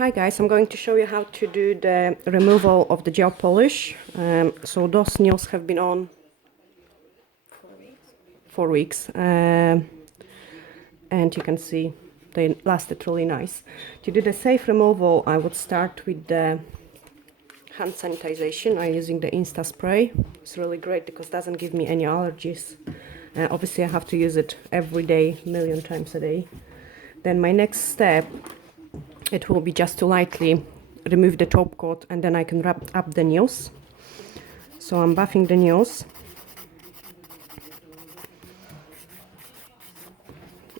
Hi guys, I'm going to show you how to do the removal of the gel polish. So those nails have been on 4 weeks. And you can see they lasted really nice. To do the safe removal, I would start with the hand sanitization. I'm using the Insta spray. It's really great because it doesn't give me any allergies. Obviously I have to use it every day, a million times a day. Then my next step, it will be just to lightly remove the top coat, and then I can wrap up the nails. So I'm buffing the nails.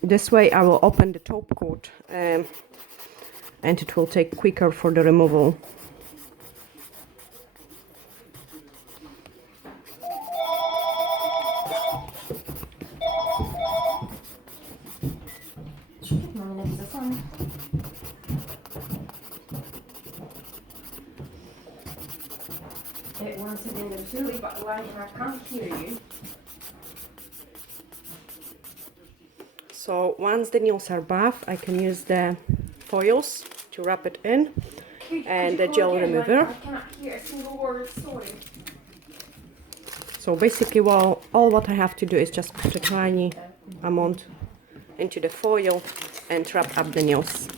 This way I will open the top coat and it will take quicker for the removal. Once again, it's really but like I can't hear you. So once the nails are buffed, I can use the foils to wrap it in and the gel remover. I cannot hear a single word, sorry. So basically, all what I have to do is just put a tiny amount into the foil and wrap up the nails.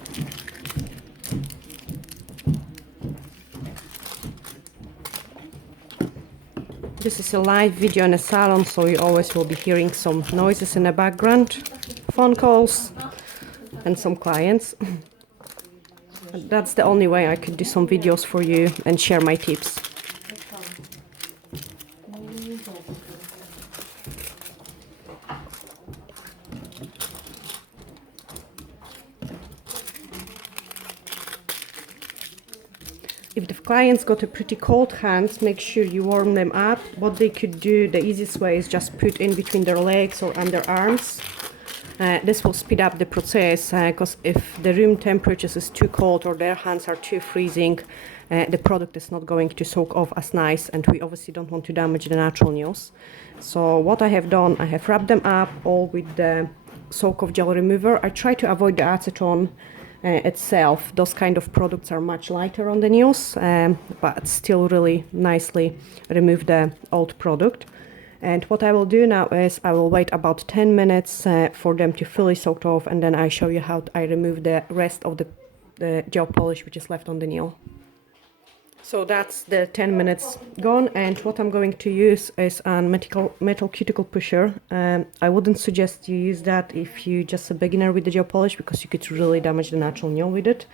This is a live video in a salon, so you always will be hearing some noises in the background, phone calls and some clients. That's the only way I could do some videos for you and share my tips. If the clients got a pretty cold hands, make sure you warm them up. What they could do, the easiest way is just put in between their legs or under arms. This will speed up the process because if the room temperature is too cold or their hands are too freezing, the product is not going to soak off as nice, and we obviously don't want to damage the natural nails. So what I have done, I have wrapped them up all with the soak of gel remover. I try to avoid the acetone itself. Those kind of products are much lighter on the nails, but still really nicely remove the old product. And what I will do now is I will wait about 10 minutes for them to fully soak off, and then I show you how I remove the rest of the gel polish which is left on the nail. So that's the 10 minutes gone, and what I'm going to use is a metal cuticle pusher. I wouldn't suggest you use that if you're just a beginner with the gel polish, because you could really damage the natural nail with it.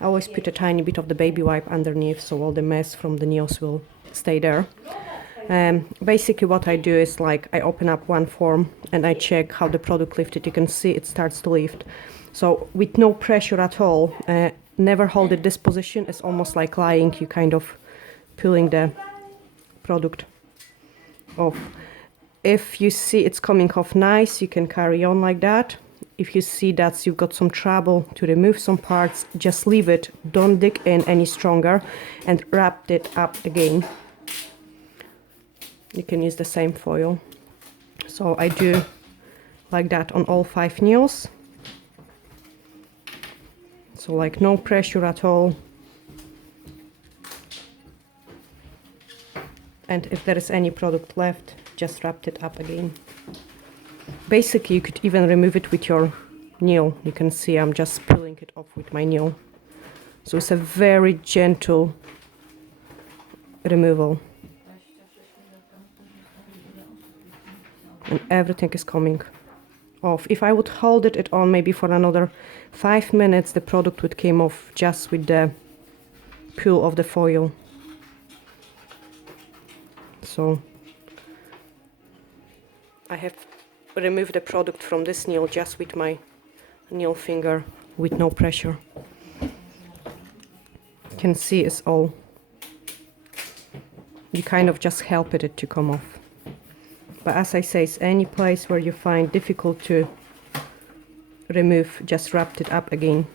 I always put a tiny bit of the baby wipe underneath so all the mess from the nails will stay there. Basically what I do is like I open up one form and I check how the product lifted. You can see it starts to lift. So with no pressure at all, never hold it this position. It's almost like lying, you kind of pulling the product off. If you see it's coming off nice, you can carry on like that. If you see that you've got some trouble to remove some parts, just leave it, don't dig in any stronger, and wrap it up again. You can use the same foil. So I do like that on all 5 nails. So like no pressure at all. And if there is any product left, just wrap it up again. Basically you could even remove it with your nail. You can see I'm just pulling it off with my nail. So it's a very gentle removal. And everything is coming off. If I would hold it on maybe for another 5 minutes, the product would come off just with the pull of the foil. So I have removed the product from this nail just with my nail finger with no pressure. You can see it's all, you kind of just help it to come off. But as I say, it's any place where you find difficult to remove, just wrap it up again.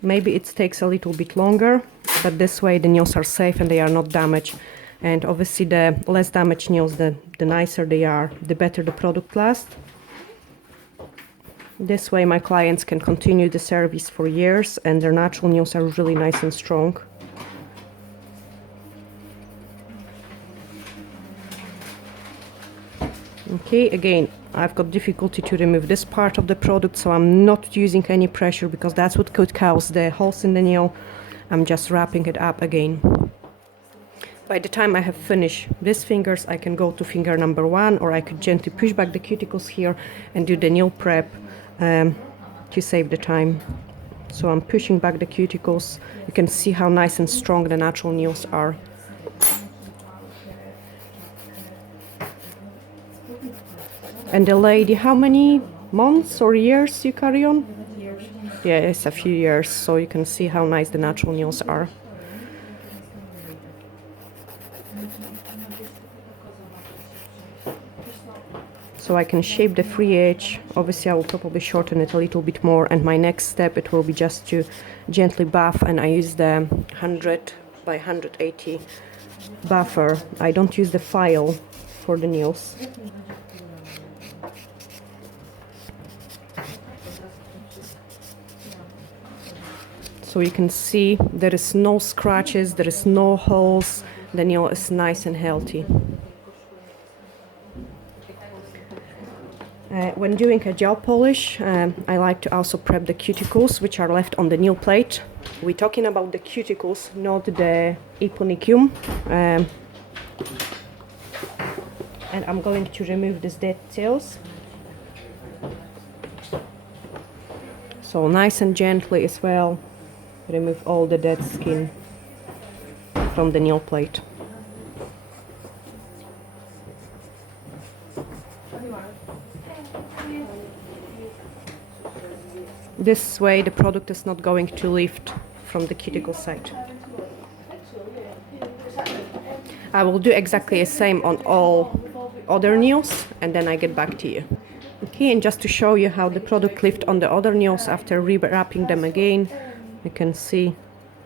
Maybe it takes a little bit longer, but this way the nails are safe and they are not damaged. And obviously the less damaged nails, the nicer they are, the better the product lasts. This way my clients can continue the service for years and their natural nails are really nice and strong. Okay, again, I've got difficulty to remove this part of the product, so I'm not using any pressure because that's what could cause the holes in the nail. I'm just wrapping it up again. By the time I have finished these fingers, I can go to finger number 1, or I could gently push back the cuticles here and do the nail prep to save the time. So I'm pushing back the cuticles. You can see how nice and strong the natural nails are. And the lady, how many months or years you carry on? Years. Yeah, it's a few years, so you can see how nice the natural nails are. So I can shape the free edge. Obviously I will probably shorten it a little bit more, and my next step it will be just to gently buff, and I use the 100 by 180 buffer. I don't use the file for the nails. So you can see there is no scratches, there is no holes, the nail is nice and healthy. When doing a gel polish, I like to also prep the cuticles which are left on the nail plate. We're talking about the cuticles, not the eponicum. And I'm going to remove these dead tails. So nice and gently as well, remove all the dead skin from the nail plate. This way the product is not going to lift from the cuticle side. I will do exactly the same on all other nails and then I get back to you. Okay, and just to show you how the product lifts on the other nails after re-wrapping them again, you can see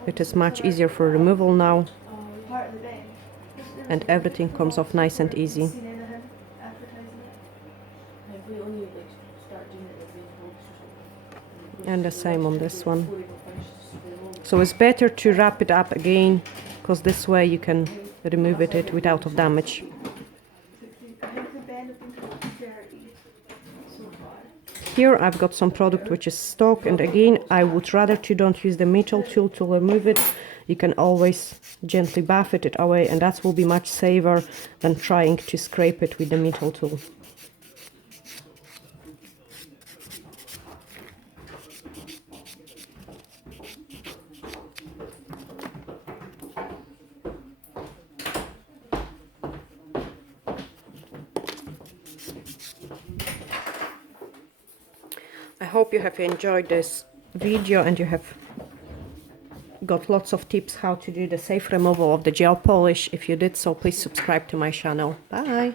it is much easier for removal now and everything comes off nice and easy. And the same on this one. So it's better to wrap it up again, because this way you can remove it without damage. Here I've got some product which is stock, and again I would rather to don't use the metal tool to remove it. You can always gently buff it away, and that will be much safer than trying to scrape it with the metal tool. I hope you have enjoyed this video and you have got lots of tips how to do the safe removal of the gel polish. If you did so, please subscribe to my channel. Bye!